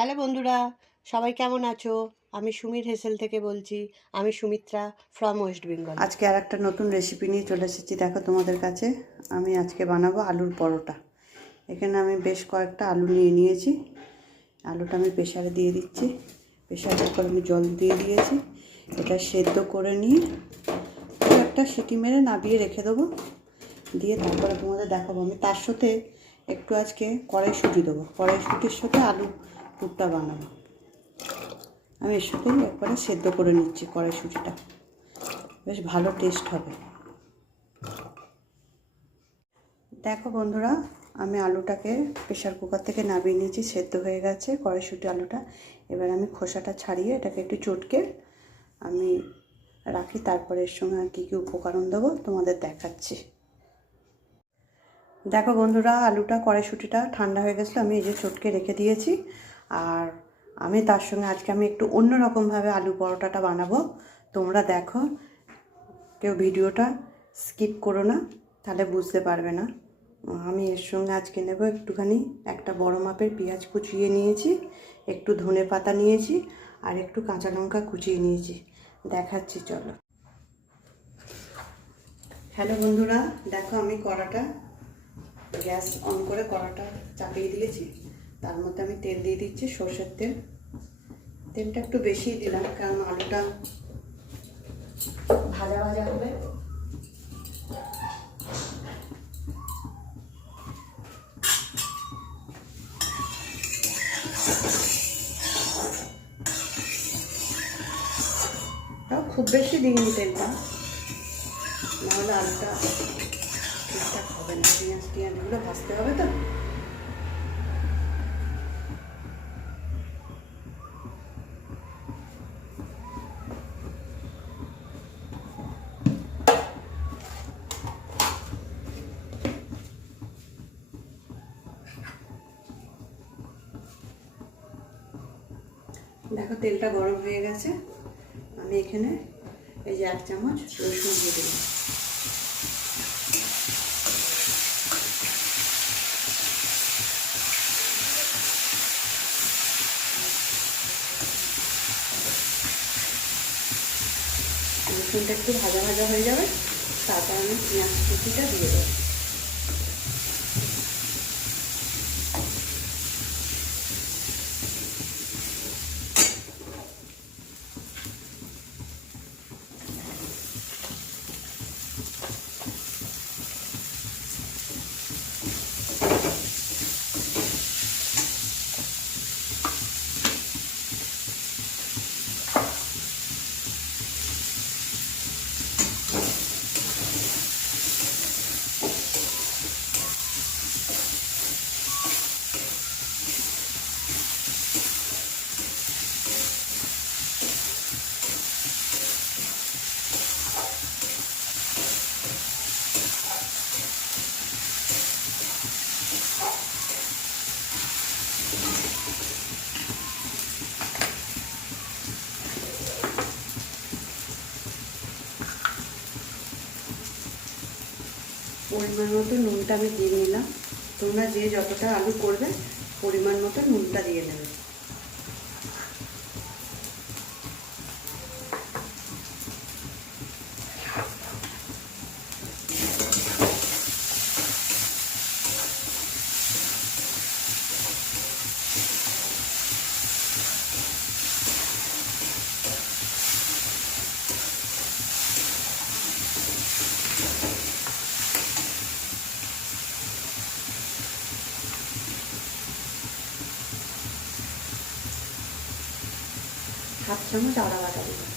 Hello বন্ধুরা, সবাই কেমন আছো? আমি সুমির হেসেল থেকে বলছি। আমি সুমিত্রা ফ্রম ওয়েস্ট বেঙ্গল। আজকে আর একটা নতুন রেসিপি নিয়ে চলে এসেছি। দেখো তোমাদের কাছে আমি আজকে বানাবো আলুর পরোটা। এখানে আমি বেশ কয়েকটা আলু নিয়ে নিয়েছি। আলুটা আমি প্রেসারে দিয়ে দিচ্ছি। প্রেসারের পর আমি জল দিয়ে দিয়েছি। এটা সেদ্ধ করে নিয়ে একটা সিটি মেরে নাবিয়ে রেখে দেবো। দিয়ে তারপরে তোমাদের দেখাবো। আমি তার সাথে একটু আজকে কড়াইশুঁটি দেবো। কড়াইশুঁটির সাথে আলু পুরটা বানাবো। আমি এর সাথেই একবারে সেদ্ধ করে নিচ্ছি কড়াইশুঁটিটা, বেশ ভালো টেস্ট হবে। দেখো বন্ধুরা, আমি আলুটাকে প্রেসার কুকার থেকে নামিয়ে নিয়েছি, সেদ্ধ হয়ে গেছে কড়াইশুঁটি আলুটা। এবার আমি খোসাটা ছাড়িয়ে এটাকে একটু চটকে আমি রাখি। তারপরে এর সঙ্গে আর কী কী উপকরণ দেবো তোমাদের দেখাচ্ছি। দেখো বন্ধুরা, আলুটা কড়াইশুঁটিটা ঠান্ডা হয়ে গেছিলো, আমি এই যে চটকে রেখে দিয়েছি। আর আমি তার সঙ্গে আজকে আমি একটু অন্য রকমভাবে আলু পরোটাটা বানাবো। তোমরা দেখো, কেউ ভিডিওটা স্কিপ করো না, তাহলে বুঝতে পারবে না। আমি এর সঙ্গে আজকে নেব একটুখানি একটা বড় মাপের পেঁয়াজ কুচিয়ে নিয়েছি, একটু ধনে পাতা নিয়েছি, আর একটু কাঁচা লঙ্কা কুচিয়ে নিয়েছি। দেখাচ্ছি চলো। হ্যালো বন্ধুরা, দেখো আমি কড়াটা গ্যাস অন করে কড়াটা চাপিয়ে দিয়েছি। তার মধ্যে আমি তেল দিয়ে দিচ্ছি, সর্ষের তেল। তেলটা একটু বেশি দিলাম কারণ আলুটা ভাজা ভাজা হবে। খুব বেশি দিইনি তেলটা, নাহলে আলুটা ঠিকঠাক হবে না। পেঁয়াজগুলো ভাজতে হবে তো। দেখো তেলটা গরম হয়ে গেছে। আমি এখানে এই যে 1 চামচ রসুন দিয়ে দিলাম। রসুনটা একটু ভাজা ভাজা হয়ে যাবে, তারপর আমি পেঁয়াজ কুচিটা দিয়ে দেবো। পরিমাণ মতো নুনটা আমি দিয়ে নিলাম। তোমরা যে যতটা আলু করবে পরিমাণ মতো নুনটা দিয়ে নেবে। হাফ চামচ আদা বাটা দিলাম।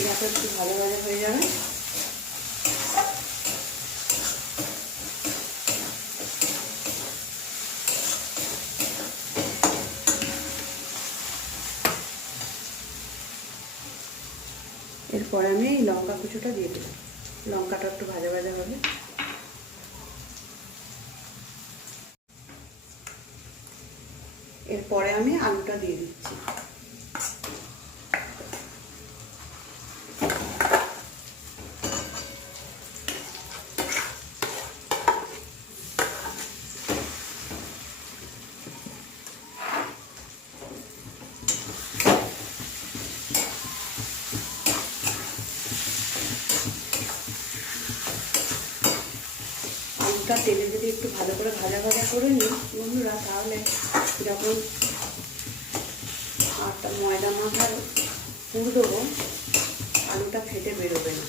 এটা একটু ভালো ভাজা হয়ে যাবে। এরপরে আমি এই লঙ্কা কুচোটা দিয়ে দিলাম, লঙ্কাটা একটু ভাজা ভাজা হবে। এরপরে আমি আলুটা দিয়ে দিচ্ছি। আলুটা তেলে যদি একটু ভালো করে ভাজা ভাজা করে নিই বন্ধুরা, তাহলে যখন আটা ময়দা মাখার পুর দেবো আলুটা ফেটে বেরোবে না।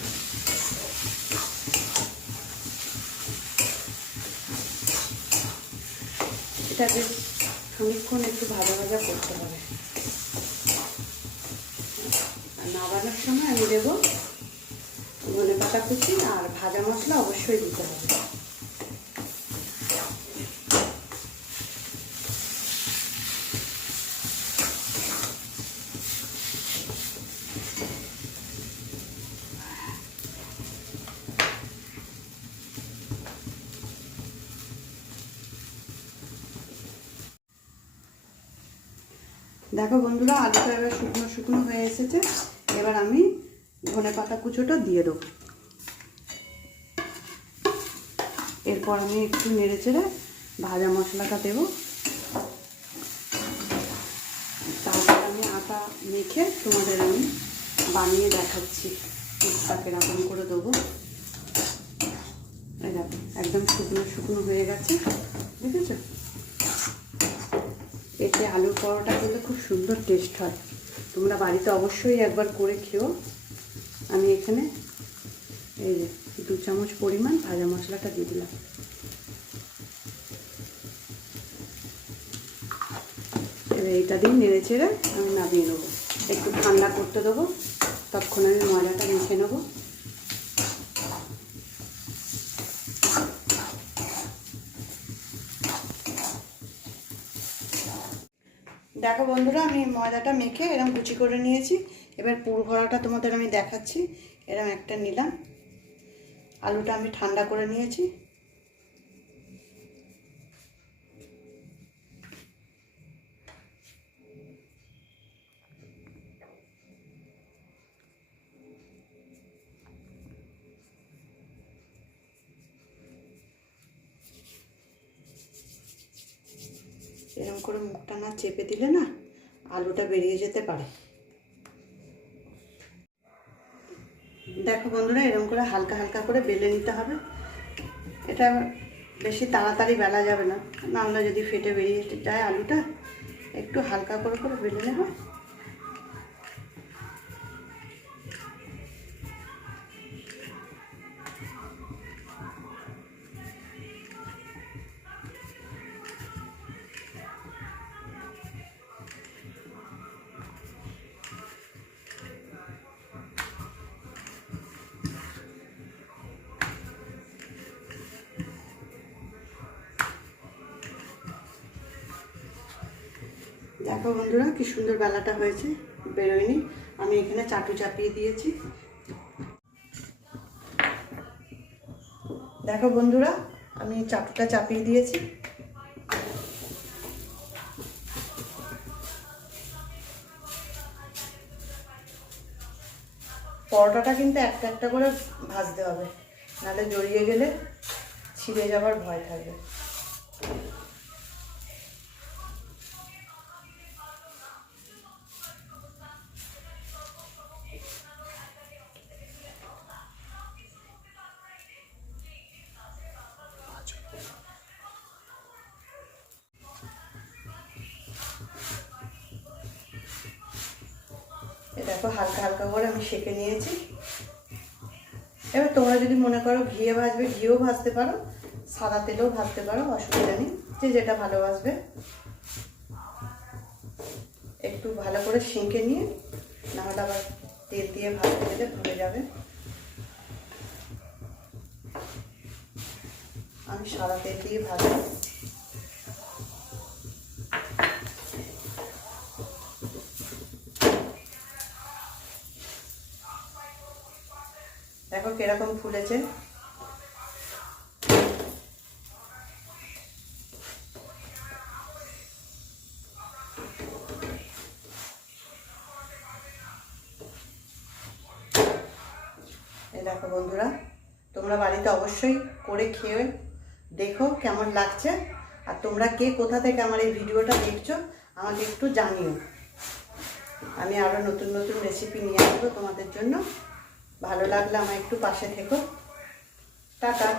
এটা বেশ খানিকক্ষণ একটু ভাজা ভাজা করতে হবে। আর নামানোর সময় আমি দেবো ধনেপাতা কুচি আর ভাজা মশলা অবশ্যই দিতে হবে। দেখো বন্ধুরা, আলুটা এবার শুকনো শুকনো হয়ে এসেছে। এবার আমি ধনেপাতা কুচোটা দিয়ে দেবো। এরপর আমি একটু নেড়ে চেড়ে ভাজা মশলাটা দেবো। তারপর আমি আটা মেখে তোমাদের আমি বানিয়ে দেখাচ্ছি পুরটা কিরকম করে দেবো। এই দেখো একদম শুকনো শুকনো হয়ে গেছে, দেখেছো? এতে আলুর পরোটা কিন্তু খুব সুন্দর টেস্ট হয়। তোমরা বাড়িতে অবশ্যই একবার করে খেও। আমি এখানে এই যে 2 চামচ পরিমাণ ভাজা মশলাটা দিয়ে দিলাম। এবার এইটা দিয়ে নেড়ে চেড়ে আমি নামিয়ে নেবো। একটু ঠান্ডা করতে দেবো, ততক্ষণ আমি ময়দাটা মেখে নেবো। দেখো বন্ধুরা, আমি ময়দাটা মেখে এরকম কুচি করে নিয়েছি। এবার পুর ভরাটা তোমাদের আমি দেখাচ্ছি। এরকম একটা নিলাম, আলুটা আমি ঠান্ডা করে নিয়েছি। এরকম করে মুখটা না চেপে দিলে না আলুটা বেরিয়ে যেতে পারে। দেখো বন্ধুরা, এরকম করে হালকা হালকা করে বেলে নিতে হবে। এটা বেশি তাড়াতাড়ি বেলা যাবে না, নাহলে যদি ফেটে বেরিয়ে যায় আলুটা। একটু হালকা করে করে বেলে নেবে। দেখো বন্ধুরা, কি সুন্দর বেলাটা হয়েছে, বেরোয়নি। আমি এখানে চাটু চাপিয়ে দিয়েছি। দেখো বন্ধুরা, আমি চাটুটা চাপিয়ে দিয়েছি। পরোটাটা কিন্তু একটা একটা করে ভাজতে হবে, নাহলে জড়িয়ে গেলে ছিঁড়ে যাবার ভয় থাকবে। দেখো হালকা হালকা করে আমি সেঁকে নিয়েছি। এবার তোমরা যদি মনে করো ঘিয়ে ভাজবে, ঘিও ভাজতে পারো, সাদা তেলেও ভাজতে পারো, অসুবিধা নেই, যে যেটা ভালোবাসবে। একটু ভালো করে সেঁকে নিয়ে, নাহলে আবার তেল দিয়ে ভাজতে গেলে ভুলে যাবে। আমি সাদা তেল দিয়ে ভাজবো। দেখো কিরকম ফুলেছে। এই দেখো বন্ধুরা, তোমরা বাড়িতে অবশ্যই করে খেয়ে দেখো কেমন লাগছে। আর তোমরা কে কোথা থেকে আমার এই ভিডিওটা দেখছো আমাকে একটু জানিও। আমি আরও নতুন নতুন রেসিপি নিয়ে আসবো তোমাদের জন্য। ভালো লাগলে আমার একটু পাশে থেকো। টাটা।